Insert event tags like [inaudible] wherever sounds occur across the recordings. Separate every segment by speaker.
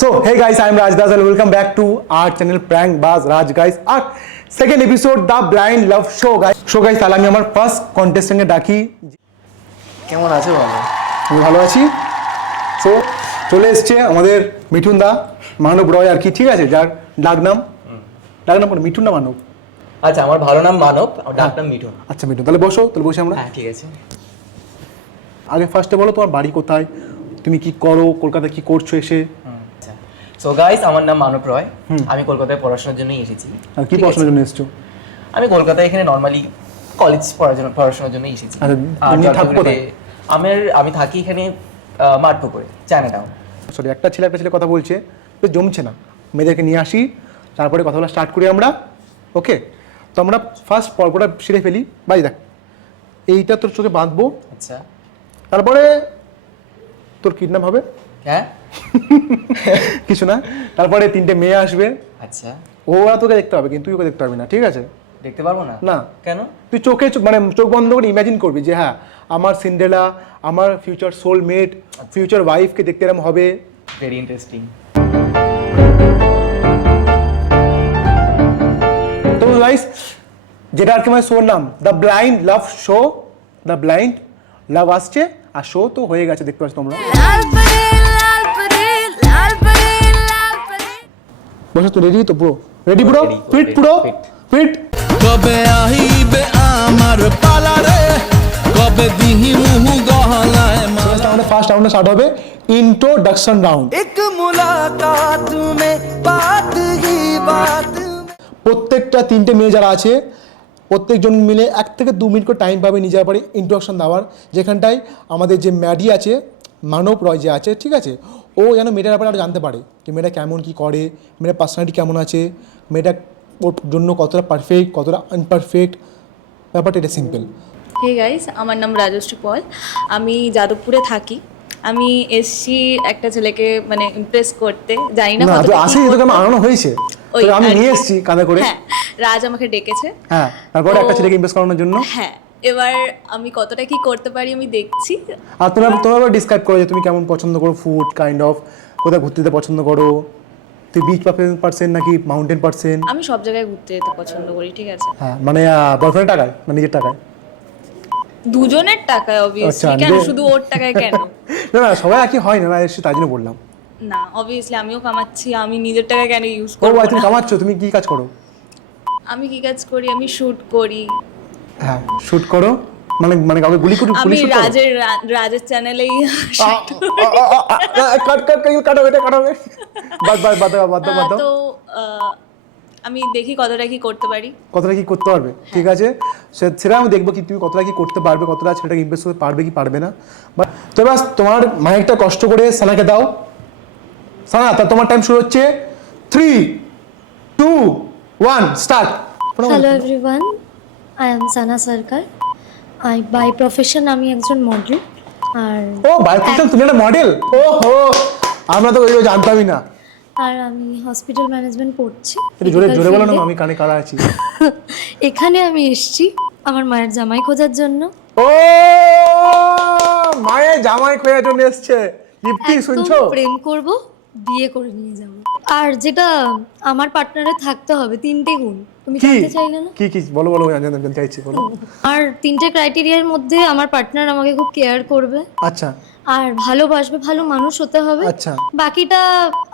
Speaker 1: So, hey guys, I'm Raj Das and welcome back to our channel Prank Baz. Raj guys. Our second episode, The Blind Love Show guys. So guys, তাহলে আমি আমার first কন্টেস্টেন্টকে ডাকি।
Speaker 2: কেমন আছে বলো
Speaker 1: আমি ভালো আছি। সো চলে এসছে আমাদের মিঠুন দা মানব রয় আর কি ঠিক আছে? যার ডাক নাম? ডাক নাম মিঠুন না মানব?
Speaker 2: আচ্ছা আমার ভালো নাম মানব ডাক নাম মিঠুন।
Speaker 1: আচ্ছা মিঠুন তাহলে বসো তাহলে বসে আমরা।
Speaker 2: হ্যাঁ ঠিক আছে।
Speaker 1: আগে ফার্স্টে বলো তোমার বাড়ি কোথায়? তুমি কি করো? কলকাতায় কি করছ এসে?
Speaker 2: সো গাইস আমার নাম মানব রয়। আমি কলকাতায় পড়াশোনার জন্যই এসেছি।
Speaker 1: কি পড়াশোনার জন্য এসছো?
Speaker 2: আমি কলকাতায় এখানে নর্মালি কলেজ পড়াশোনা পড়াশোনার জন্য এসেছি।
Speaker 1: আচ্ছা?
Speaker 2: আমার আমি থাকি এখানে মাঠপুকুরে চায়না টাউন
Speaker 1: সরি একটা ছেলে একটা ছেলে কথা বলছে তো জমছে না। মেয়েদেরকে নিয়ে আসি তারপরে কথা বলা স্টার্ট করি আমরা। ওকে তো আমরা ফার্স্ট পর্বটা সেরে ফেলি। বাই দেখ। এইটা তোর চোখে বাঁধবো।
Speaker 2: আচ্ছা।
Speaker 1: তারপরে তোর কিডন্যাপ হবে।
Speaker 2: হ্যাঁ? [laughs]
Speaker 1: কিছু না। তারপরে তিনটে মেয়ে আসবে।
Speaker 2: আচ্ছা।
Speaker 1: ওরা তোকে দেখতে হবে কিন্তু তুই ওকে দেখতে পারবি না ঠিক আছে?
Speaker 2: দেখতে পারব না?
Speaker 1: না।
Speaker 2: কেন?
Speaker 1: তুই চোখে মানে চোখ বন্ধ করে ইমাজিন করবি যে হ্যাঁ আমার সিন্ডেলা আমার ফিউচার সোলমেট ফিউচার ওয়াইফকে দেখতে এরম হবে।
Speaker 2: ভেরি ইন্টারেস্টিং
Speaker 1: তো গাইস যেটা আর কি আমার শোর নাম the blind love show the blind love আসছে আর শো তো হয়ে গেছে দেখতে পাচ্ছ তোমরা। বসে তো রেডি তো পুরো রেডি পুরো ফিট পুরো ফিট
Speaker 3: কবে আহিবে আমার পালারে কবে দিহি মুহু গহলায় মালা?
Speaker 1: আমাদের ফার্স্ট রাউন্ডে স্টার্ট হবে। ইন্ট্রোডাকশন রাউন্ড
Speaker 3: এক মুলাকাত মে বাত হি বাত
Speaker 1: প্রত্যেকটা তিনটে মেয়ে যারা আছে প্রত্যেকজন মিলে এক থেকে দু মিনিট করে টাইম পাবে নিজের পরে ইন্ট্রোডাকশন দেওয়ার। যেখানটায় আমাদের যে ম্যাডি আছে মানব রয় যে আছে ঠিক আছে? ও যেন মেয়েটার ব্যাপারে আরও জানতে পারে যে মেয়েটা কেমন কী করে মেয়েটার পার্সোনালিটি কেমন আছে মেয়েটা ওর জন্য কতটা পারফেক্ট কতটা আনপারফেক্ট ব্যাপারটা এটা সিম্পল
Speaker 4: হে গাইস আমার নাম রাজশ্রী পল। আমি যাদবপুরে থাকি। আমি এসছি একটা ছেলেকে মানে ইমপ্রেস করতে। জানি না
Speaker 1: তো
Speaker 4: কি
Speaker 1: আসেই তোকে আনানো হয়েছে। আমি নিয়ে এসেছি কাঁধে করে।
Speaker 4: হ্যাঁ রাজ আমাকে ডেকেছে।
Speaker 1: হ্যাঁ তারপরে একটা ছেলেকে ইমপ্রেস করানোর জন্য।
Speaker 4: হ্যাঁ এবার আমি কতটা কি করতে পারি আমি দেখছি।
Speaker 1: আর তোমার তোমার ডিসক্রাইব করো যে তুমি কেমন পছন্দ করো ফুড কাইন্ড অফ কোথায় ঘুরতে যেতে পছন্দ করো। তুই বিচ পার্সেন্ট নাকি মাউন্টেন পার্সেন্ট
Speaker 4: আমি সব জায়গায় ঘুরতে যেতে পছন্দ করি ঠিক আছে।
Speaker 1: হ্যাঁ মানে বয়ফ্রেন্ড টাকায় না নিজের টাকায়?
Speaker 4: দুজনের টাকায় অবভিয়াসলি
Speaker 1: আচ্ছা,
Speaker 4: কেন? শুধু ওর টাকায় কেন? [laughs]
Speaker 1: না না সবাই একই হয় না না তাই জন্য বললাম।
Speaker 4: না অবভিয়াসলি আমিও কামাচ্ছি আমি নিজের টাকা কেন ইউজ করব ও
Speaker 1: ভাই তুমি? কামাচ্ছ তুমি কি কাজ করো?
Speaker 4: আমি কি কাজ করি? আমি শুট করি।
Speaker 1: হ্যাঁ শুট করো। মানে মানে কাউকে গুলি করে
Speaker 4: আমি
Speaker 1: পুলিশ
Speaker 4: রাজের রাজের চ্যানেলেই
Speaker 1: কাট কাট কাট কাটো এটা কাটাবে বাদ বাদ বাদ বাদ বাদ
Speaker 4: তো আমি দেখি কতটা কি করতে পারি।
Speaker 1: কতটা কি করতে পারবে ঠিক আছে? সেটা আমি দেখব কি তুমি কতটা কি করতে পারবে কতটা সেটাকে ইমপ্রেস করতে পারবে কি পারবে না। বাট তবে তোমার মাইকটা কষ্ট করে সানাকে দাও। সানা তা তোমার টাইম শুরু হচ্ছে। Three two one start
Speaker 5: hello everyone I am Sana Sarkar I by profession আমি একজন মডেল আর
Speaker 1: ও বায়োপিকশন তুমি একটা মডেল ও হো আমরা তো ওই জানতামই না।
Speaker 5: আর আমি হসপিটাল ম্যানেজমেন্ট পড়ছি।
Speaker 1: জোরে জোরে বলো না আমি কানে কারা আছি। [laughs]
Speaker 5: এখানে আমি এসেছি আমার মায়ের জামাই খোঁজার জন্য।
Speaker 1: ও মায়ের জামাই খোঁজার জন্য এসছে। ইপ্তি শুনছো?
Speaker 5: প্রেম করব বিয়ে করে নিয়ে যাব। আর যেটা আমার পার্টনারে থাকতে হবে তিনটে গুণ। তুমি জানতে চাইলে না?
Speaker 1: কি কি? বলো বলো জানতে জানতে চাইছি বলো।
Speaker 5: আর তিনটে ক্রাইটেরিয়ার মধ্যে আমার পার্টনার আমাকে খুব কেয়ার করবে।
Speaker 1: আচ্ছা।
Speaker 5: আর ভালোবাসবে ভালো মানুষ হতে হবে।
Speaker 1: আচ্ছা।
Speaker 5: বাকিটা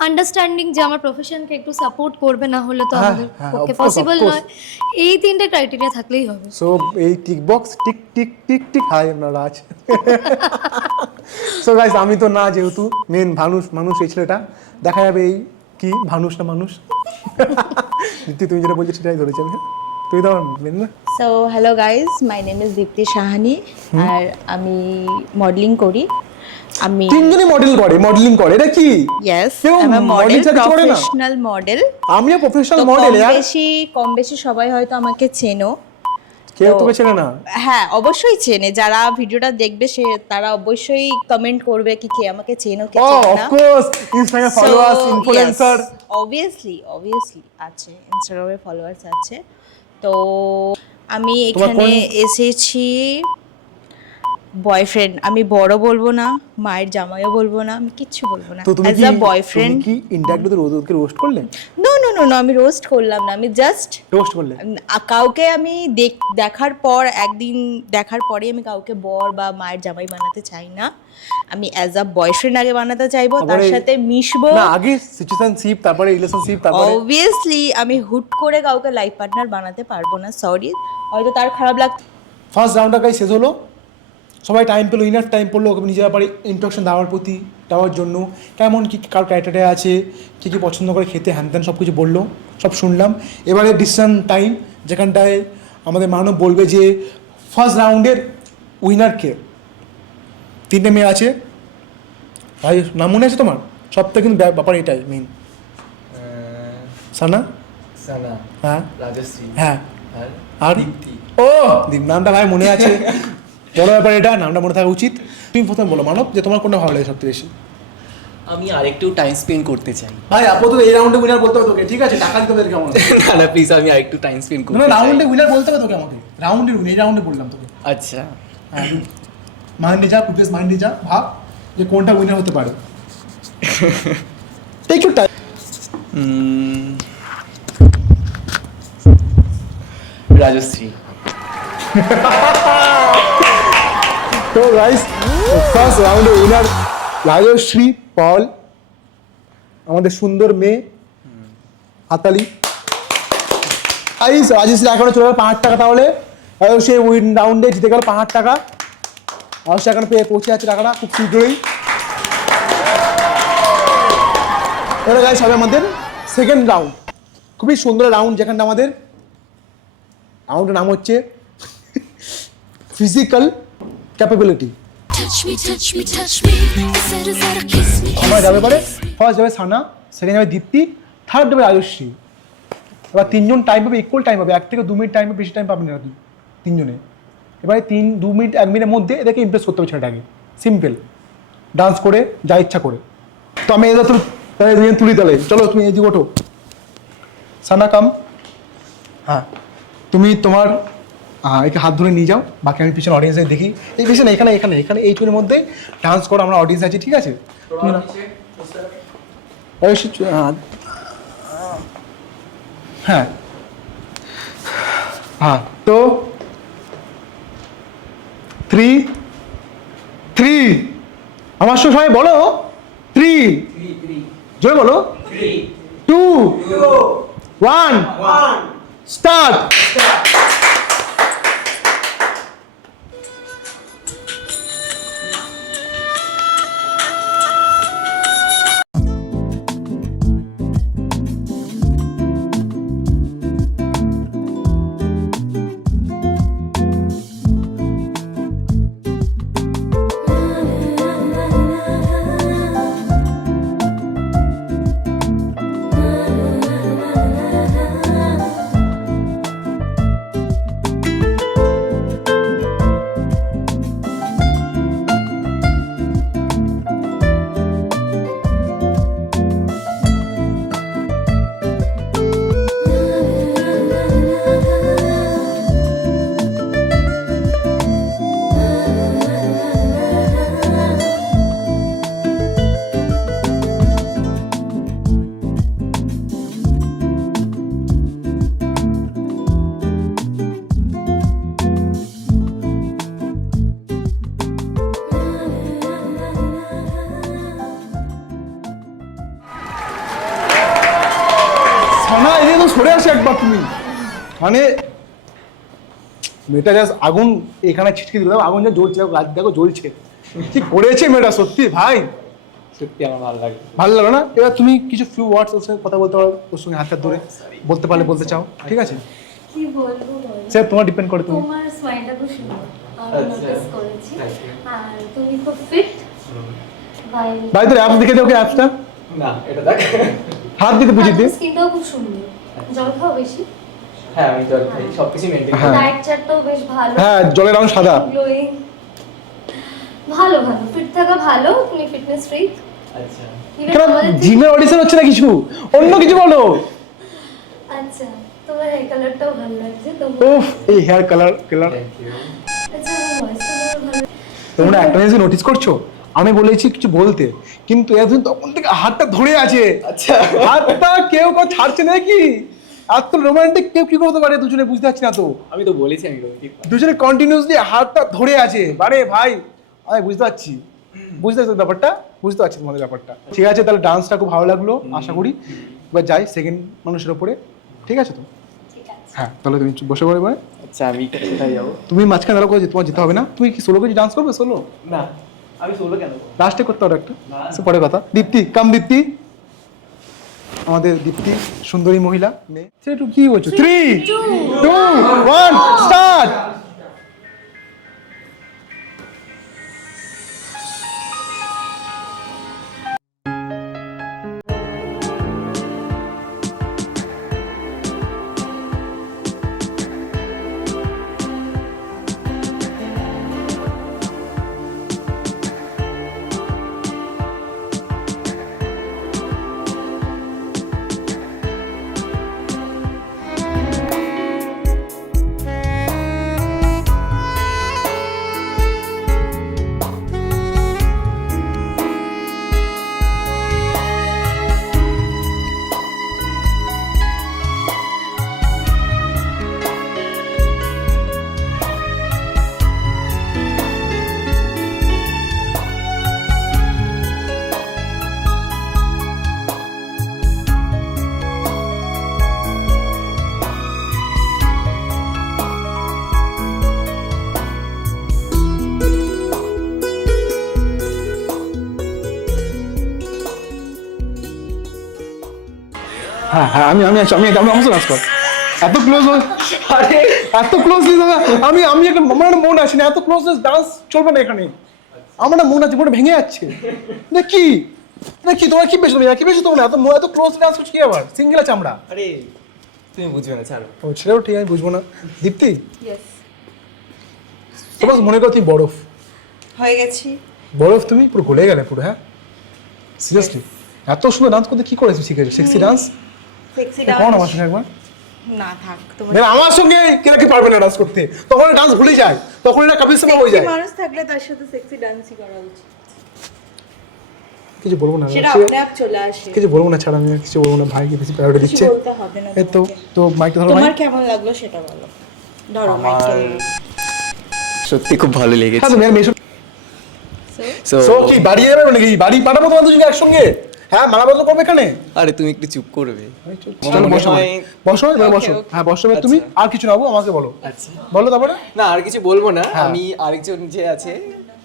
Speaker 5: আন্ডারস্ট্যান্ডিং যে আমার প্রফেশনকে একটু সাপোর্ট করবে না হলে তো
Speaker 1: হ্যাঁ,
Speaker 5: আমাদের
Speaker 1: হ্যাঁ,
Speaker 5: পক্ষে পসিবল নয়। এই তিনটে ক্রাইটেরিয়া থাকলেই হবে।
Speaker 1: সো এই tick box tick tick tick tick hi আপনার রাজ। [laughs] সো গাইস আমি তো না যেহেতু মেন ভানুষ মানুষ এই ছেলেটা। দেখা যাবে এই কি? ভানুষ না মানুষ? দিদি তুমি যেটা বলছো সেটাই ধরেছি আমি তুই তো আমার মেন না?
Speaker 6: So hello guys my name is Dipti Sahani আর আমি মডেলিং করি। আমি
Speaker 1: তিনজনই মডেল করে মডেলিং করে এটা কি?
Speaker 6: ইয়েস
Speaker 1: কেউ
Speaker 6: আমি মডেল? প্রফেশনাল মডেল
Speaker 1: আমিও প্রফেশনাল মডেল
Speaker 6: বেশি কম বেশি সবাই হয়তো আমাকে চেনো।
Speaker 1: কেউ তোকে চেনে না?
Speaker 6: হ্যাঁ অবশ্যই চেনে। যারা ভিডিওটা দেখবে সে তারা অবশ্যই কমেন্ট করবে কি কে আমাকে চেনো কে
Speaker 1: ও
Speaker 6: চেনো of
Speaker 1: course Instagram followers influencer
Speaker 6: obviously obviously আছে ইনস্টাগ্রামে ফলোয়ার্স আছে। তো আমি এখানে এসেছি বয়ফ্রেন্ড আমি বড় বলব না মায়ের জামাইও বলব না আমি কিচ্ছু বলব না। অ্যাজ আ বয়ফ্রেন্ড
Speaker 1: কি ওদেরকে রোস্ট করলে?
Speaker 6: নো নো আমি রোস্ট করলাম না আমি জাস্ট
Speaker 1: রোস্ট করলে?
Speaker 6: কাউকে আমি দেখার পর একদিন দেখার পরে আমি কাউকে বর বা মায়ের জামাই বানাতে চাই না। আমি অ্যাজ আ বয়ফ্রেন্ড আগে বানাতে চাইব তার সাথে মিশবো।
Speaker 1: না আগে সিচুয়েশনশিপ তারপরে রিলেশনশিপ তারপরে
Speaker 6: অবভিয়াসলি আমি হুট করে কাউকে লাইফ পার্টনার বানাতে পারব না সরি হয়তো তার খারাপ লাগতো
Speaker 1: ফার্স্ট রাউন্ডটা গাই শেষ হলো। সবাই টাইম পেল ইনার টাইম পড়ল ওকে নিজেরা পারে ইন্ট্রোডাকশন দেওয়ার প্রতি দেওয়ার জন্য। কেমন কী কার ক্রাইটেরিয়া আছে কী কী পছন্দ করে খেতে হ্যান ত্যান সব কিছু বলল সব শুনলাম। এবারে ডিসিশন টাইম যেখানটায় আমাদের মানব বলবে যে ফার্স্ট রাউন্ডের উইনার কে? তিনটে মেয়ে আছে। ভাই নাম মনে আছে তোমার? সব থেকে কিন্তু ব্যাপার এটাই মেন সানা?
Speaker 2: সানা
Speaker 1: হ্যাঁ।
Speaker 2: রাজশ্রী।
Speaker 1: হ্যাঁ।
Speaker 2: আর
Speaker 1: আর ও নামটা ভাই মনে আছে। [laughs] বড় ব্যাপার এটা নামটা মনে থাকা উচিত। তুমি প্রথমে বলো মানব যে তোমার কোনটা ভালো লাগে সবচেয়ে বেশি?
Speaker 2: আমি আরেকটু টাইম স্পেন্ড করতে চাই।
Speaker 1: ভাই আপাতত এই রাউন্ডে উইনার বলতে হবে তোকে ঠিক আছে? টাকা দিতে হবে তোকে আমাকে। [laughs]
Speaker 2: না না প্লিজ আমি আরেকটু টাইম স্পেন্ড করতে
Speaker 1: না
Speaker 2: চাই।
Speaker 1: রাউন্ডে উইনার বলতে হবে তোকে আমাকে। রাউন্ডে উইনার রাউন্ডে বললাম তোকে।
Speaker 2: আচ্ছা।
Speaker 1: হ্যাঁ মাইন্ডে যা প্রিভিয়াস মাইন্ডে যা ভাব যে কোনটা উইনার হতে পারে। Take your time
Speaker 2: Rajshri. [laughs]
Speaker 1: তো গাইস ফার্স্ট রাউন্ডে উইনার রাজশ্রী পল আমাদের সুন্দর মেয়ে, হাতালি। আইস রাজশ্রী এখনও চলে গেল পাঁচ টাকা তাহলে। রাজশ্রী উইন রাউন্ডে জিতে গেল পাঁচ টাকা। রাজশ্রী এখন পেয়ে পৌঁছে যাচ্ছে টাকাটা খুব শীঘ্রই। এবার গাইস হবে আমাদের সেকেন্ড রাউন্ড খুবই সুন্দর রাউন্ড যেখানটা আমাদের। রাউন্ডের নাম হচ্ছে ফিজিক্যাল ক্যাপাবিলিটি আমরা যাবে পারে? ফার্স্ট যাবে সানা সেকেন্ড যাবে দীপ্তি থার্ড যাবে রাজস্বী এবার তিনজন টাইম পাবে ইকুয়াল টাইম পাবে এক থেকে দু মিনিট টাইম বেশি টাইম পাবে না তিনজনে। এবারে তিন দু মিনিট এক মিনিটের মধ্যে এদেরকে ইমপ্রেস করতে হবে ছেলেটাকে সিম্পল ডান্স করে যা ইচ্ছা করে। তো আমি এদের তুলি তুলি তাহলে। চলো তুমি এদিকে ওঠো। সানা কাম হ্যাঁ। তুমি তোমার একে হাত ধরে নিয়ে যাও। বাকি আমি পিছনে অডিয়েন্সে দেখি। এই পিছনে এখানে এখানে এখানে এইটুকুর মধ্যে ডান্স করো আমরা অডিয়েন্স আছি ঠিক আছে? হ্যাঁ। হ্যাঁ তো থ্রি থ্রি আমার সবাই বলো। থ্রি জোরে বলো। টু ওয়ান স্টার্ট আসে একবার তুমি মানে মেয়েটা জাস্ট আগুন এখানে ছিটকে দিল আগুন যা জ্বলছে দেখো গাছ দেখো জ্বলছে। কি করেছে মেয়েটা সত্যি ভাই?
Speaker 2: সত্যি আমার ভালো লাগে।
Speaker 1: ভালো লাগল না? এবার তুমি কিছু ফিউ ওয়ার্ডস ওর সঙ্গে কথা বলতে পারো ওর সঙ্গে হাতটা ধরে বলতে পারলে বলতে চাও ঠিক আছে?
Speaker 5: কি বলব
Speaker 1: স্যার তোমার ডিপেন্ড করে তুমি।
Speaker 5: তোমার স্মাইলটা খুব সুন্দর। নোটিস করেছি। আর তুমি খুব ফিট বাই
Speaker 1: ভাই তোর অ্যাপস দেখে দে ওকে অ্যাপসটা
Speaker 2: না এটা দেখ।
Speaker 1: হাত দিতে বুঝিয়ে দে
Speaker 5: স্কিনটাও খুব সুন্দর। জল খাও বেশি?
Speaker 2: হ্যাঁ আমি জল খাই সব মেনটেন
Speaker 1: হ্যাঁ।
Speaker 5: ডায়েট চার্টটাও বেশ ভালো।
Speaker 1: হ্যাঁ জলের রং সাদা।
Speaker 5: ভালো ভালো। ফিট থাকা ভালো তুমি ফিটনেস ফ্রিক
Speaker 2: আচ্ছা।
Speaker 1: কেন? জিমের অডিশন হচ্ছে না কিছু? অন্য কিছু বলো।
Speaker 5: আচ্ছা তোমার হেয়ার কালারটাও ভালো লাগছে তো
Speaker 1: উফ এই হেয়ার কালার কালার
Speaker 5: আচ্ছা
Speaker 1: তোমরা একটা জিনিস নোটিস করছ? আমি বলেছি কিছু বলতে কিন্তু এতদিন তখন থেকে হাতটা ধরে আছে।
Speaker 2: আচ্ছা।
Speaker 1: হাতটা কেউ কেউ ছাড়ছে নাকি? এত রোমান্টিক কেউ কি করতে পারে? দুজনে বুঝতে পারছি না তো।
Speaker 2: আমি তো বলেছি আমি রোমান্টিক
Speaker 1: দুজনে কন্টিনিউসলি হাতটা ধরে আছে। বারে ভাই আমি বুঝতে পারছি। বুঝতে পারছি ব্যাপারটা? বুঝতে পারছি তোমাদের ব্যাপারটা। ঠিক আছে তাহলে ডান্সটা খুব ভালো লাগল আশা করি। এবার যাই সেকেন্ড মানুষের ওপরে। ঠিক আছে তো? হ্যাঁ তাহলে তুমি চুপ বসে পড়ে এবারে।
Speaker 2: আচ্ছা আমি কোথায় যাব?
Speaker 1: তুমি মাঝখানে দাঁড়া করে তোমার যেতে হবে না? তুমি কি সোলো করে ডান্স করবে? সোলো
Speaker 2: না আমি সোলো কেন
Speaker 1: লাস্টে করতে হবে একটা। সে পরে কথা। দীপ্তি কাম দীপ্তি। আমাদের দীপ্তি সুন্দরী মহিলা মেয়ে। থ্রি টু কি বলছো? Three two one start! হ্যাঁ আমি আমি আছি আমি আমি আমার কাজ কর। এত ক্লোজ আরে। এত ক্লোজ আমি আমি একটা আমার একটা মন আছে না এত ক্লোজ ডান্স চলবে না এখানে। আমার না মন আছে মনে ভেঙে যাচ্ছে। না কি? না কি? তোমার কি বেশি তোমার কি বেশি তোমরা এত এত ক্লোজ ডান্স করছি আবার? সিঙ্গেল আছে আমরা।
Speaker 2: আরে তুমি বুঝবে না ছাড়ো।
Speaker 1: ও সেটাও ঠিক আমি বুঝব না। দীপ্তি? তোমার মনে করো তুমি বরফ।
Speaker 6: হয়ে গেছি।
Speaker 1: বরফ তুমি পুরো গলে গেলে পুরো হ্যাঁ? সিরিয়াসলি এত সুন্দর ডান্স করতে কি করেছ? শিখেছো? সেক্সি ডান্স
Speaker 6: সেক্সি
Speaker 1: কোন আমার সঙ্গে একবার?
Speaker 6: না থাক তোমার
Speaker 1: মানে আমার সঙ্গে কেনা কি পারবে না ডান্স করতে? তখন ডান্স ভুলে যায় তখন এটা কপিল শর্মা হয়ে যায়।
Speaker 6: মানুষ থাকলে তার সাথে সেক্সি ডান্সই করা উচিত।
Speaker 1: কিছু বলব না
Speaker 6: সেটা আপনি আপ চলে আসে।
Speaker 1: কিছু বলব না ছাড়া আমি কিছু বলব না ভাইকে বেশি প্রায়োরিটি দিচ্ছে?
Speaker 6: বলতে হবে না
Speaker 1: তো তো মাইকটা ধরো
Speaker 6: তোমার কেমন লাগল সেটা বলো। ধরো মাইকটা
Speaker 2: সত্যি খুব ভালো লেগেছে।
Speaker 1: হ্যাঁ তুমি মেয়ে
Speaker 2: সো
Speaker 1: সো কি বাড়ি যাবে নাকি বাড়ি পাঠাবো তোমার দুজনে একসঙ্গে? হ্যাঁ মারা বদল করবে এখানে?
Speaker 2: আরে তুমি একটু চুপ করবে।
Speaker 1: চলো বসো বসো এবার বসো। হ্যাঁ বসো এবার তুমি আর কিছু নাবো আমাকে বলো।
Speaker 2: আচ্ছা।
Speaker 1: বলো তারপরে।
Speaker 2: না আর কিছু বলব না।
Speaker 1: হ্যাঁ।
Speaker 2: আমি আরেকজন যে আছে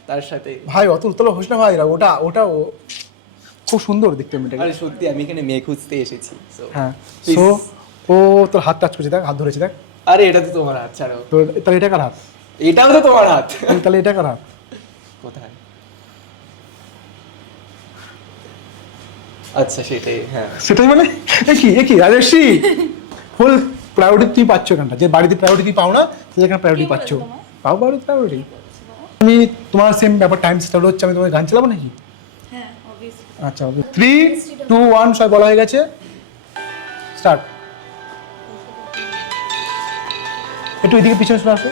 Speaker 2: তার সাথে।
Speaker 1: ভাই অত উত্তল হোস না ভাই। ওটা ওটা ও খুব সুন্দর দেখতে মেয়েটাকে।
Speaker 2: আরে সত্যি আমি এখানে মেয়ে খুঁজতে এসেছি So,
Speaker 1: হ্যাঁ।
Speaker 2: please.
Speaker 1: সো ও তোর হাত টাচ করছে দেখ হাত ধরেছে দেখ।
Speaker 2: আরে এটা তো তোমার হাত ছাড়ো।
Speaker 1: তো তাহলে এটা কার হাত?
Speaker 2: এটাও তো তোমার হাত।
Speaker 1: তাহলে এটা কার হাত?
Speaker 2: কোথায়? আচ্ছা সেটাই হ্যাঁ।
Speaker 1: সেটাই মানে? এ কি এ কি রাজস্বী ফুল প্রায়োরিটি তুমি পাচ্ছ এখানটা। যে বাড়িতে প্রায়োরিটি তুমি পাও না সেখানে প্রায়োরিটি পাচ্ছ। পাও বাড়িতে প্রায়োরিটি আমি তোমার সেম ব্যাপার টাইম স্টার্ট হচ্ছে আমি তোমার গান চালাবো নাকি?
Speaker 4: হ্যাঁ
Speaker 1: আচ্ছা থ্রি টু ওয়ান সব বলা হয়ে গেছে। স্টার্ট একটু এদিকে পিছনে চলে আসো।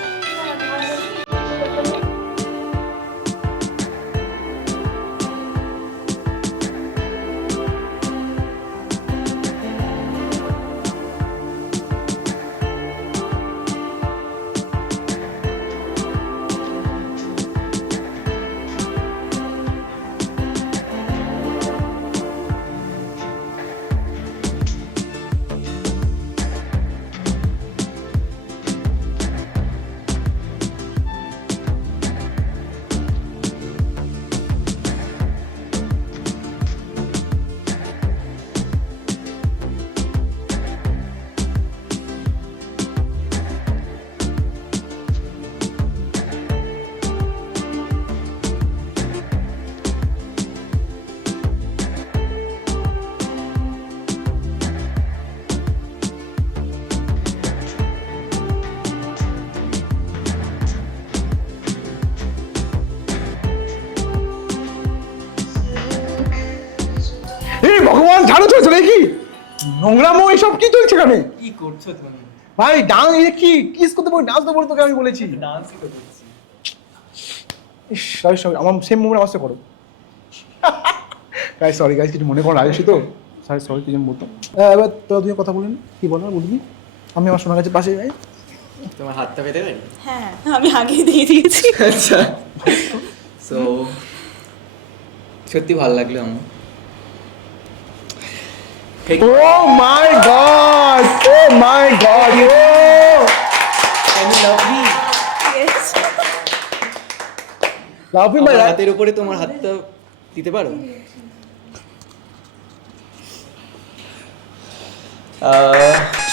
Speaker 1: চলছে নাকি? নোংরামো এসব কি চলছে এখানে?
Speaker 2: কি করছ তুমি?
Speaker 1: ভাই ডান্স এ কি কিস করতে বলি ডান্স তো তোকে আমি বলেছি।
Speaker 2: করছি।
Speaker 1: ইস সরি সরি আমার সেম আমার সাথে করো। গাইস সরি গাইস কিছু মনে করো তো। সরি সরি কিছু বলতাম এবার তো তুমি কথা বলেন কি বলো বলবি? আমি আমার শোনা গেছে পাশে যাই।
Speaker 2: তোমার হাতটা পেতে পারি?
Speaker 4: হ্যাঁ আমি আগে দিয়ে দিয়েছি।
Speaker 2: আচ্ছা। সো সত্যি ভালো লাগল আমার।
Speaker 1: ও my god oh my god oh
Speaker 2: Can you love me?
Speaker 1: Love me my
Speaker 2: আমার হাতের উপরে তোমার হাতটা দিতে পারো?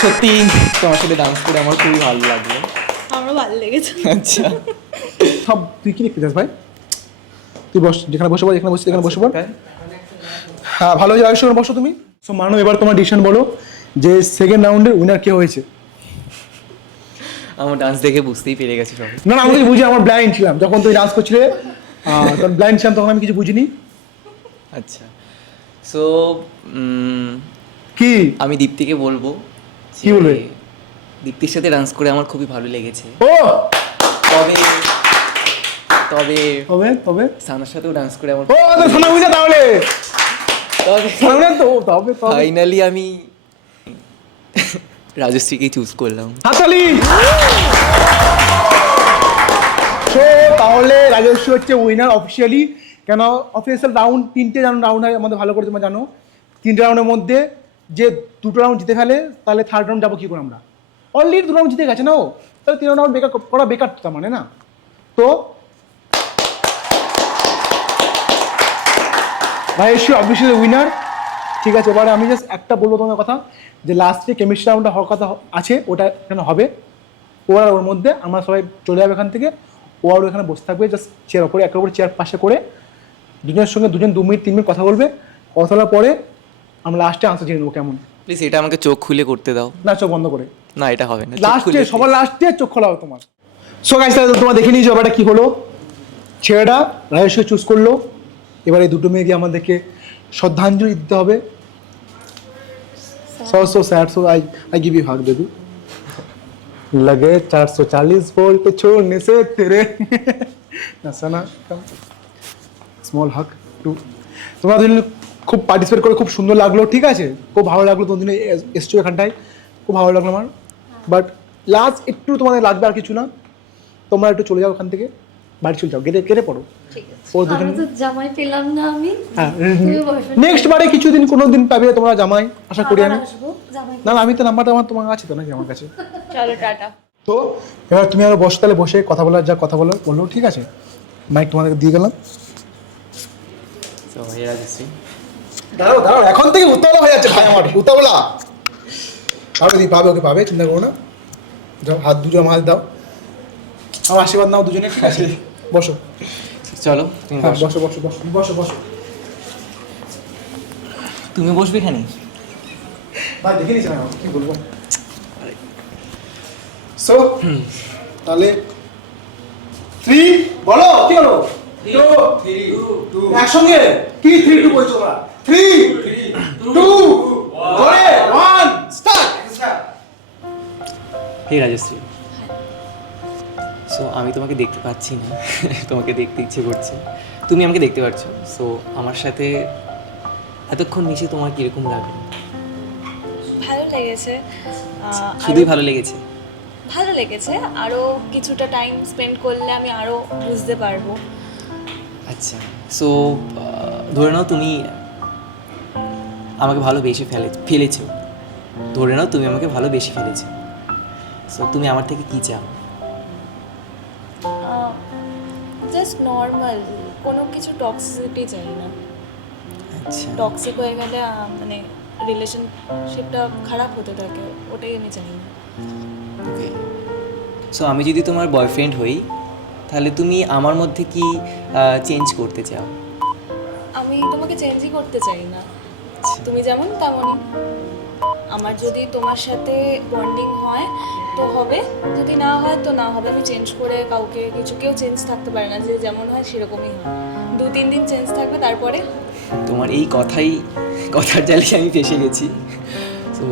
Speaker 2: সত্যি তোমার সাথে ডান্স করে আমার খুবই ভালো লাগল।
Speaker 4: আমারও ভালো লেগেছে।
Speaker 2: আচ্ছা।
Speaker 1: সব তুই কি লিখতে চাস ভাই? তুই বস যেখানে বসে পড় যেখানে বসে যেখানে বসে পড় হ্যাঁ ভালো হয়ে আয়ুষ্মান বসো তুমি। সো মানো এবার তোমার ডিসিশন বলো যে সেকেন্ড রাউন্ডের উইনার কে হয়েছে।
Speaker 2: আমার ডান্স দেখে বুঝতেই পেরে গেছে সবাই।
Speaker 1: না না আমি কিছু বুঝি আমার ব্লাইন্ড ছিলাম। যখন তুই ডান্স করছিলে তখন ব্লাইন্ড ছিলাম তখন আমি কিছু বুঝিনি।
Speaker 2: আচ্ছা। সো
Speaker 1: কি?
Speaker 2: আমি দীপ্তিকে বলব
Speaker 1: কি বলবে?
Speaker 2: দীপ্তির সাথে ডান্স করে আমার খুবই ভালো লেগেছে।
Speaker 1: ও!
Speaker 2: তবে তবে
Speaker 1: তবে তবে।
Speaker 2: সানার সাথেও ডান্স করে আমার
Speaker 1: ও শোনা বুঝে তাহলে।
Speaker 2: ফাইনালি আমি রাজশ্রীকেই চুজ করলাম।
Speaker 1: হাতালি তাহলে রাজস্বী হচ্ছে উইনার অফিসিয়ালি কেন? অফিসিয়াল রাউন্ড তিনটে রাউন্ড হয়, আমাদের ভালো করে তোমরা জানো। তিনটে রাউন্ডের মধ্যে যে দুটো রাউন্ড জিতে ফেলে, তাহলে থার্ড রাউন্ড যাব কী করে আমরা? অলরেডি দুটো রাউন্ড জিতে গেছে না ও? তাহলে তিন রাউন্ড বেকার করা বেকার তার মানে না? তো রাজস্বী অফিসিয়াল উইনার ঠিক আছে এবারে আমি জাস্ট একটা বলব তোমার কথা যে লাস্টে কেমিস্ট্রি রাউন্ডটা হওয়ার কথা আছে ওটা এখানে হবে। ও আর ওর মধ্যে আমরা সবাই চলে যাবে এখান থেকে। ও আর এখানে বসে থাকবে জাস্ট চেয়ার ওপরে একের উপরে চেয়ার পাশে করে। দুজনের সঙ্গে দুজন দু মিনিট তিন মিনিট কথা বলবে। কথা বলার পরে আমরা লাস্টে আনসার জেনে নেব কেমন।
Speaker 2: প্লিজ এটা আমাকে চোখ খুলে করতে দাও।
Speaker 1: না চোখ বন্ধ করে।
Speaker 2: না এটা হবে না
Speaker 1: লাস্টে সবার লাস্টে চোখ খোলা হবে তোমার। সো গাইস তাহলে তোমার দেখে নিয়েছো ব্যাপারটা কী হলো। ছেলেটা রাজস্বী চুজ করল। এবার এই দুটো মেয়েকে আমাদেরকে শ্রদ্ধাঞ্জলি দিতে হবে so so sad so I I give you hug baby लगे 440 वोल्ट छोड़ने से तेरे ना सना স্মল হাক টু তোমরা দুজন খুব পার্টিসিপেট করে খুব সুন্দর লাগলো ঠিক আছে খুব ভালো লাগলো তোমাদের দিনে এসছো এখানটায় খুব ভালো লাগলো আমার বাট লাস্ট একটু তোমাদের লাগবে আর কিছু না তোমরা একটু চলে যাও ওখান থেকে বাড়ি চলে যাও কেটে কেটে পড়ো। ও দুজন
Speaker 5: জামাই পেলাম না আমি।
Speaker 1: হ্যাঁ নেক্সট বারে কিছুদিন কোনো দিন পাবে তোমরা জামাই আশা করি আমি। না না আমি তো নাম্বারটা আমার তোমার আছে তো নাকি আমার কাছে। [laughs]
Speaker 4: চলো টাটা।
Speaker 1: তো এবার তুমি আরও বসো তাহলে বসে কথা বলার যা কথা বলো বলল ঠিক আছে? মাইক তোমাদেরকে দিয়ে গেলাম। দাঁড়াও দাঁড়াও এখন থেকে উত্তাবলা হয়ে যাচ্ছে ভাই আমার উত্তাবলা। পাবে দি পাবে ওকে পাবে চিন্তা করো না। যাও হাত দুটো আমার হাত দাও। আমার আশীর্বাদ নাও দুজনে ঠিক আছে? বসো।
Speaker 2: চলো তুমি
Speaker 1: হ্যাঁ
Speaker 2: বসো।
Speaker 1: বসো বসো বসো বসো বসো।
Speaker 2: তুমি বসবে এখানে?
Speaker 1: ভাই দেখে নিচ্ছি কি বলব? সো তাহলে থ্রি বলো কি হলো টু একসঙ্গে? কি থ্রি টু বলছো তোমরা? Three two one start
Speaker 2: hey Rajshree so আমি তোমাকে দেখতে পাচ্ছি না। তোমাকে দেখতে ইচ্ছে করছে। তুমি আমাকে দেখতে পাচ্ছ সো আমার সাথে এতক্ষণ মিশে তোমার কীরকম লাগল
Speaker 4: ভালো লেগেছে।
Speaker 2: শুধুই ভালো লেগেছে?
Speaker 4: ভালো লেগেছে। আরও কিছুটা টাইম স্পেন্ড করলে আমি আরও বুঝতে পারব।
Speaker 2: আচ্ছা। সো ধরে নাও তুমি আমাকে ভালোবেসে ফেলে ফেলেছো। ধরে নাও তুমি আমাকে ভালোবেসে ফেলেছো। সো তুমি আমার থেকে কী চাও?
Speaker 4: জাস্ট নর্মাল কোনো কিছু টক্সিসিটি চাই না।
Speaker 2: আচ্ছা।
Speaker 4: টক্সিক হয়ে গেলে আহ, মানে রিলেশনশিপটা খারাপ হতে থাকে ওটাই আমি চাই না।
Speaker 2: ওকে সো আমি যদি তোমার বয়ফ্রেন্ড হই তাহলে তুমি আমার মধ্যে কি চেঞ্জ করতে চাও?
Speaker 4: আমি তোমাকে চেঞ্জই করতে চাই না। তুমি যেমন তেমনই। আমার যদি তোমার সাথে বন্ডিং হয় তো হবে। যদি না হয় তো না হবে। আমি চেঞ্জ করে কাউকে কিছু কেউ চেঞ্জ থাকতে পারে না। যে যেমন হয় সেরকমই হয়। দু তিন দিন চেঞ্জ থাকবে তারপরে?
Speaker 2: তোমার এই কথাই কথার জালে আমি ফেসে গেছি। তো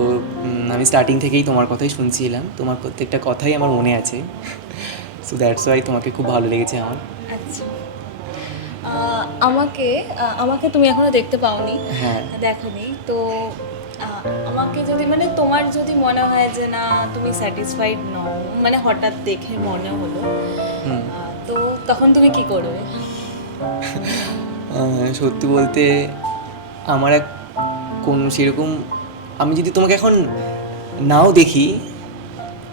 Speaker 2: আমি স্টার্টিং থেকেই তোমার কথাই শুনছিলাম। তোমার প্রত্যেকটা কথাই আমার মনে আছে। সো দ্যাটস ওয়াই তোমাকে খুব ভালো লেগেছে আমার।
Speaker 4: আচ্ছা। আমাকে আমাকে তুমি এখনও দেখতে পাওনি।
Speaker 2: হ্যাঁ।
Speaker 4: দেখোনি তো আমাকে যদি মানে তোমার যদি মনে হয় যে না তুমি স্যাটিসফাইড নও মানে হঠাৎ দেখে মনে হলো তো তখন তুমি কি করবে?
Speaker 2: সত্যি বলতে আমার এক কোন সেরকম আমি যদি তোমাকে এখন নাও দেখি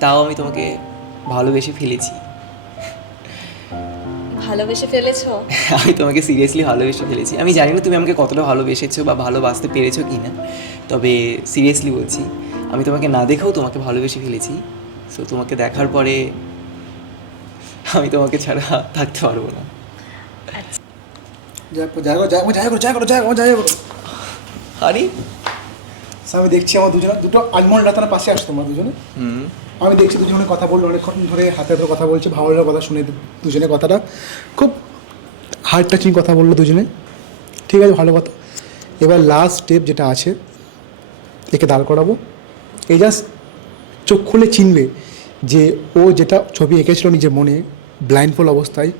Speaker 2: তাও আমি তোমাকে ভালোবেসে ফেলেছি।
Speaker 4: ভালোবেসে ফেলেছো? [laughs]
Speaker 2: আমি তোমাকে সিরিয়াসলি ভালোবেসে ফেলেছি। আমি জানি না তুমি আমাকে কতটা ভালোবেসেছো বা ভালোবাসতে পেরেছ কি না তবে সিরিয়াসলি বলছি আমি তোমাকে না দেখেও তোমাকে ভালোবেসে ফেলেছি। সো তোমাকে দেখার পরে আমি তোমাকে ছাড়া থাকতে পারব না। আরে
Speaker 1: So, আমি দেখছি আমার দুজনে দুটো আনমোল রাতার পাশে আসতো তোমরা দুজনে।
Speaker 2: হুম।
Speaker 1: আমি দেখছি দুজনে কথা বলল অনেকক্ষণ ধরে, হাতে হাতে কথা বলছে ভালো লাগল কথা শুনে দুজনে কথাটা। খুব হার্ড টাচিং কথা বলল দুজনে। ঠিক আছে, ভালো কথা। এবার লাস্ট স্টেপ যেটা আছে, একে দাঁড় করাবো। এই জাস্ট চোখ খুলে চিনবে যে ও যেটা ছবি এঁকেছিল নিজের মনে ব্লাইন্ডফুল অবস্থায়,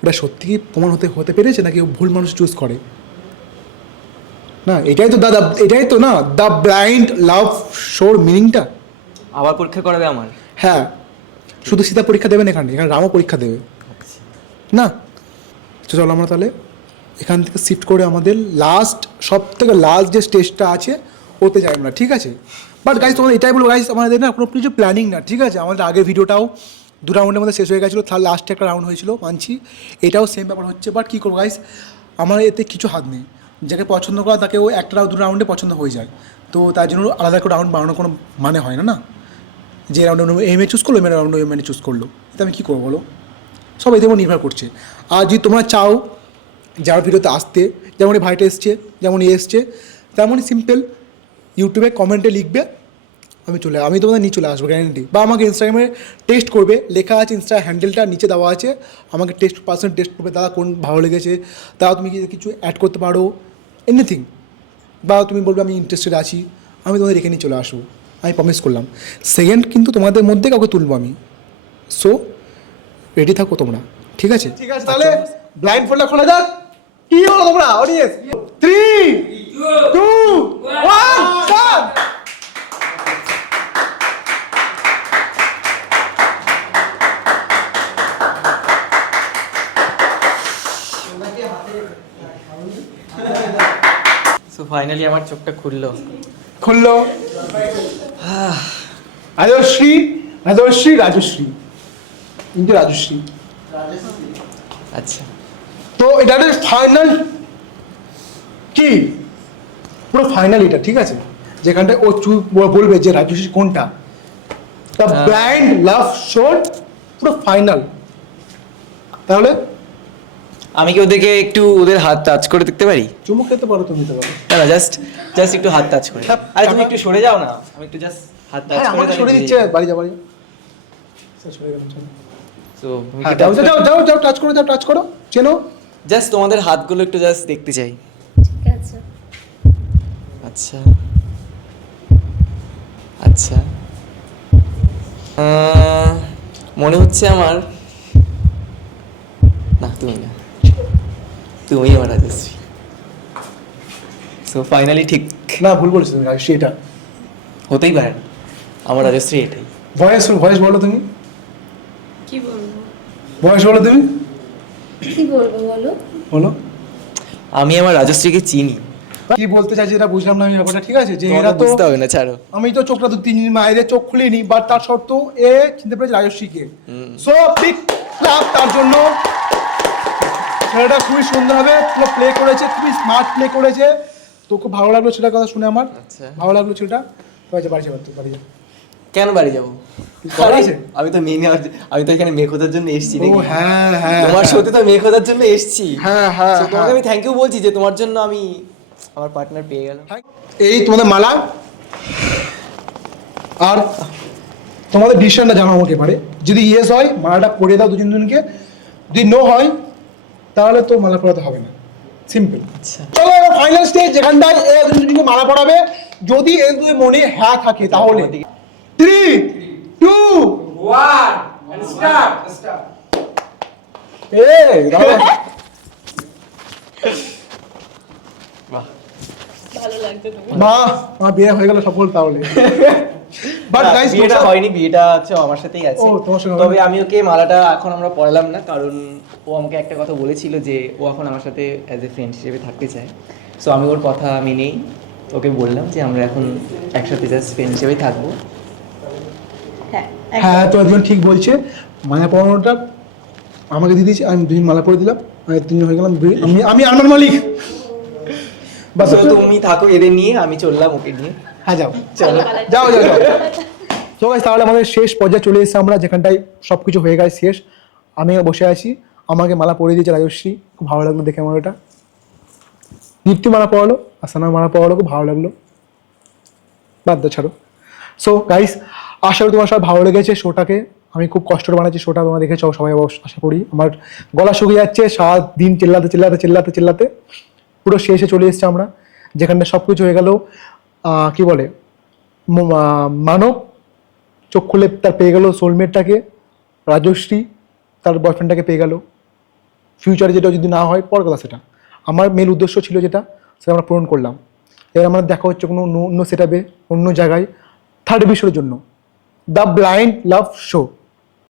Speaker 1: ওটা সত্যি কি প্রমাণ হতে হতে পেরেছে নাকি ও ভুল মানুষ চুজ করে? না, এটাই তো দাদা, এটাই তো না দ্য ব্লাইন্ড লাভ শোর মিনিংটা
Speaker 2: আবার পরীক্ষা করাবে আমার?
Speaker 1: হ্যাঁ শুধু সীতা পরীক্ষা দেবেন এখানে এখানে রামও পরীক্ষা দেবে। না তো চলো আমরা তাহলে এখান থেকে শিফট করে আমাদের লাস্ট সব থেকে লাস্ট যে স্টেজটা আছে ওতে যাই আমরা ঠিক আছে? বাট গাইজ তোমাদের এটাই বলব গাইজ আমাদের না কোনো কিছু প্ল্যানিং না ঠিক আছে? আমাদের আগের ভিডিওটাও দু রাউন্ডের মধ্যে শেষ হয়ে গেছিল তার লাস্টে একটা রাউন্ড হয়েছিল মানছি। এটাও সেম ব্যাপার হচ্ছে বাট কী করব গাইজ আমার এতে কিছু হাত নেই। যাকে পছন্দ করা তাকে ও একটা দু রাউন্ডে পছন্দ হয়ে যায়। তো তার জন্য আলাদা করে রাউন্ড বানানোর কোনো মানে হয় না না? যে রাউন্ডে এম এ চুজ করল এম এ রাউন্ডে এ চুজ করল। এটা আমি কী করব বলো? সব এদের উপর নির্ভর করছে। আর যদি তোমরা চাও যার ভিডিওতে আসতে যেমন এই ভাইটা এসছে যেমন এ এসছে, তেমনই সিম্পল ইউটিউবে কমেন্টে লিখবে, আমি চলে, আমি তোমাদের নিয়ে চলে আসব গ্যারেন্টি বা আমাকে ইনস্টাগ্রামে টেস্ট করবে, লেখা আছে ইনস্টা হ্যান্ডেলটা নিচে দেওয়া আছে, আমাকে টেস্ট পার্সেন্ট টেস্ট করবে, দাদা কোন ভালো লেগেছে তা তুমি কিছু অ্যাড করতে পারো এনিথিং বা তুমি বলবে আমি ইন্টারেস্টেড আছি, আমি তোমাদের রেখে নিয়ে চলে আসব। আমি প্রমিস করলাম। সেকেন্ড কিন্তু তোমাদের মধ্যে কাউকে তুলবো আমি। সো রেডি থাকো তোমরা। ঠিক আছে? ঠিক আছে তাহলে ব্লাইন্ড ফোল্ডটা খোলা যাক। কি হলো তোমরা audience three two one start
Speaker 2: so finally আমার চোখটা খুললো।
Speaker 1: খুললো। রাজশ্রী রাজশ্রী রাজশ্রী কিন্তু রাজশ্রী
Speaker 2: আচ্ছা।
Speaker 1: তো এটা ফাইনাল কি? পুরো ফাইনাল এটা ঠিক আছে? যেখানটায় ও চু বলবে যে রাজশ্রী কোনটা? দ্য। ব্লাইন্ড লাভ শোর পুরো ফাইনাল তাহলে
Speaker 2: আমি কি ওদেরকে একটু ওদের হাত টাচ করে দেখতে পারি?
Speaker 1: চুমু খেতে পারো তুমি তো। পারো
Speaker 2: না না জাস্ট জাস্ট একটু হাত টাচ করে।
Speaker 1: হ্যাঁ,
Speaker 2: আরে তুমি একটু সরে যাও না। আমি একটু জাস্ট হাত টাচ
Speaker 1: হ্যাঁ
Speaker 2: করে
Speaker 1: আমাকে সরে দিচ্ছে বাড়ি যা বাড়ি সরে গেলাম, চলো।
Speaker 2: সো
Speaker 1: হ্যাঁ যাও যাও যাও যাও টাচ করো যাও টাচ করো। চেনো?
Speaker 2: জাস্ট তোমাদের হাতগুলো একটু জাস্ট দেখতে চাই।
Speaker 5: ঠিক আছে।
Speaker 2: আচ্ছা। আচ্ছা। মনে হচ্ছে আমার না তুমি না। তুমি আমার রাজশ্রী সো ফাইনালি ঠিক।
Speaker 1: না ভুল বলেছ তুমি রাজশ্রী এটা।
Speaker 2: হতেই পারে না। আমার রাজশ্রী এটাই।
Speaker 1: ভয়েস ভয়েস বলো তুমি।
Speaker 4: কি বলব?
Speaker 1: ভয়েস বলো তুমি।
Speaker 5: কি বলব বলো?
Speaker 1: বলো।
Speaker 2: আমি আমার রাজশ্রীকে চিনি।
Speaker 1: কি বলতে চাইছি এটা বুঝলাম না আমি ব্যাপারটা ঠিক আছে? যে এরা তো
Speaker 2: বুঝতে হবে না ছাড়ো।
Speaker 1: আমি তো চোখটা দু তিন দিন মায়েদের চোখ খুলিনি বাট তার সত্ত্বেও এ চিনতে পেরেছে রাজশ্রীকে। সো বিগ ক্লাব তার জন্য। ছেলেটা খুবই সুন্দরভাবে পুরো প্লে করেছে খুবই স্মার্ট প্লে করেছে। তো খুব ভালো লাগল ছেলেটার কথা শুনে আমার।
Speaker 2: আচ্ছা।
Speaker 1: ভালো লাগল ছেলেটা। তো বাড়ি তুই বাড়ি যা
Speaker 2: কেন বাড়ি যাব? আমি তো মেয়ে নেওয়ার আমি তো এখানে মেয়ে খোঁজার জন্য এসেছি
Speaker 1: ও? হ্যাঁ হ্যাঁ
Speaker 2: তোমার সাথে তো মেয়ে খোঁজার জন্য এসেছি।
Speaker 1: হ্যাঁ, হ্যাঁ,
Speaker 2: তোমাকে
Speaker 1: হ্যাঁ।
Speaker 2: আমি থ্যাংক ইউ বলছি যে তোমার জন্য আমি আমার পার্টনার পেয়ে গেলাম।
Speaker 1: এই তোমাদের মালা। আর তোমাদের ডিসিশনটা জানো আমাকে এবারে। যদি ইয়েস হয় মালাটা পরিয়ে দাও দুজন দুজনকে যদি নো হয় তাহলে তো মালা পরাতে হবে না। সিম্পল
Speaker 2: আচ্ছা।
Speaker 1: চলো এবার ফাইনাল স্টেজ যেখানটায় এ দুজন দুজনকে মালা পরাবে যদি এর দুই মনে হ্যাঁ থাকে তাহলে। Three two one start start এ দাঁড়াও।
Speaker 2: বাহ
Speaker 4: ভালো লাগছে তুমি
Speaker 1: মা বিয়ে হয়ে গেল সফল তাহলে। [laughs] বাট গাইস
Speaker 2: বিয়েটা হয়নি বিয়েটা ও আমার সাথেই আছে।
Speaker 1: তোমার
Speaker 2: তবে আমি ওকে মালাটা এখন আমরা পড়ালাম না কারণ ও আমাকে একটা কথা বলেছিল যে ও এখন আমার সাথে অ্যাজ এ ফ্রেন্ড হিসেবে থাকতে চায়। সো আমি ওর কথা মেনেই ওকে বললাম যে আমরা এখন একসাথে জাস্ট ফ্রেন্ড হিসেবেই থাকব।
Speaker 6: হ্যাঁ
Speaker 1: হ্যাঁ তো একজন ঠিক বলছে। মালা পরানোটা আমাকে দিয়ে দিয়েছে আমি দুদিন মালা পরে দিলাম আমি তিনজন হয়ে গেলাম আমি আমি আমার মালিক। বাস
Speaker 2: তুমি থাকো এদের নিয়ে আমি চললাম ওকে নিয়ে।
Speaker 1: হ্যাঁ যাও। যাও যাও যাও। তো guys, তাহলে আমাদের শেষ পর্যায়ে চলে এসেছে আমরা যেখানটায় সব কিছু হয়ে গেছে শেষ। আমি বসে আছি। আমাকে মালা পরিয়ে দিয়েছে রাজশ্রী খুব ভালো লাগল দেখে আমার ওটা দীপ্তি মালা পড়ালো আসানা মালা পড়ালো খুব ভালো লাগল। বাদ দাও ছাড়ো। সো গাইস আশা করি তোমার সবাই ভালো লেগেছে শোটাকে। আমি খুব কষ্ট বানাচ্ছি শোটা তোমরা দেখেছ সবাই আশা করি। আমার গলা শুকিয়ে যাচ্ছে সাত দিন চিল্লাতে চিল্লাতে চিল্লাতে চিল্লাতে। পুরো শেষে চলে এসেছে আমরা। যেখানটা সব কিছু হয়ে গেল কি বলে? মানব চোখ খুলে তার পেয়ে গেল সোলমেটটাকে রাজশ্রী তার বয়ফ্রেন্ডটাকে পেয়ে গেল। ফিউচারে যেটা যদি না হয় পর কথা সেটা। আমার মেন উদ্দেশ্য ছিল যেটা, সেটা আমরা পূরণ করলাম। এবার আমাদের দেখা হচ্ছে কোনো অন্য সেটাবে অন্য জায়গায় থার্ড এপিসোডের জন্য। The blind love show